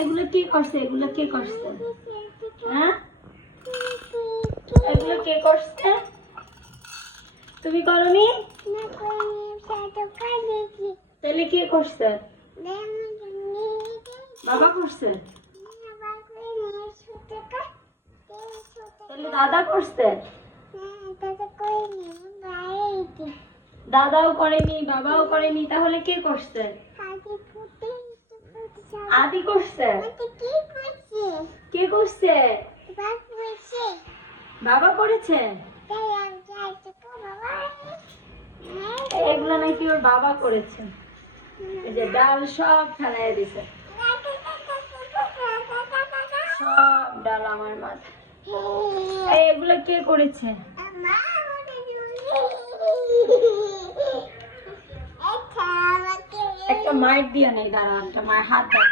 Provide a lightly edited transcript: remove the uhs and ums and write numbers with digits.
এগুলো কে করছে? এগুলো কে করছে? হ্যাঁ, এগুলো কে করছে? তুমি করনি? তাহলে কে করছে? বাবা করছে? তাহলে দাদা করছে? দাদাও করেনি, বাবাও করেনি, তাহলে কে করছে? আদি করছে? কে করছে? বাবা করেছে? এগুলো নাকি ওর বাবা করেছে। এই যে ডাল সব ফেলাই দিছে, সব ডাল আমার মাথায়। এগুলো কে করেছে? একটা মাইর দিয়ে নেই, দাঁড়া, একটা মায়ের হাত দাও।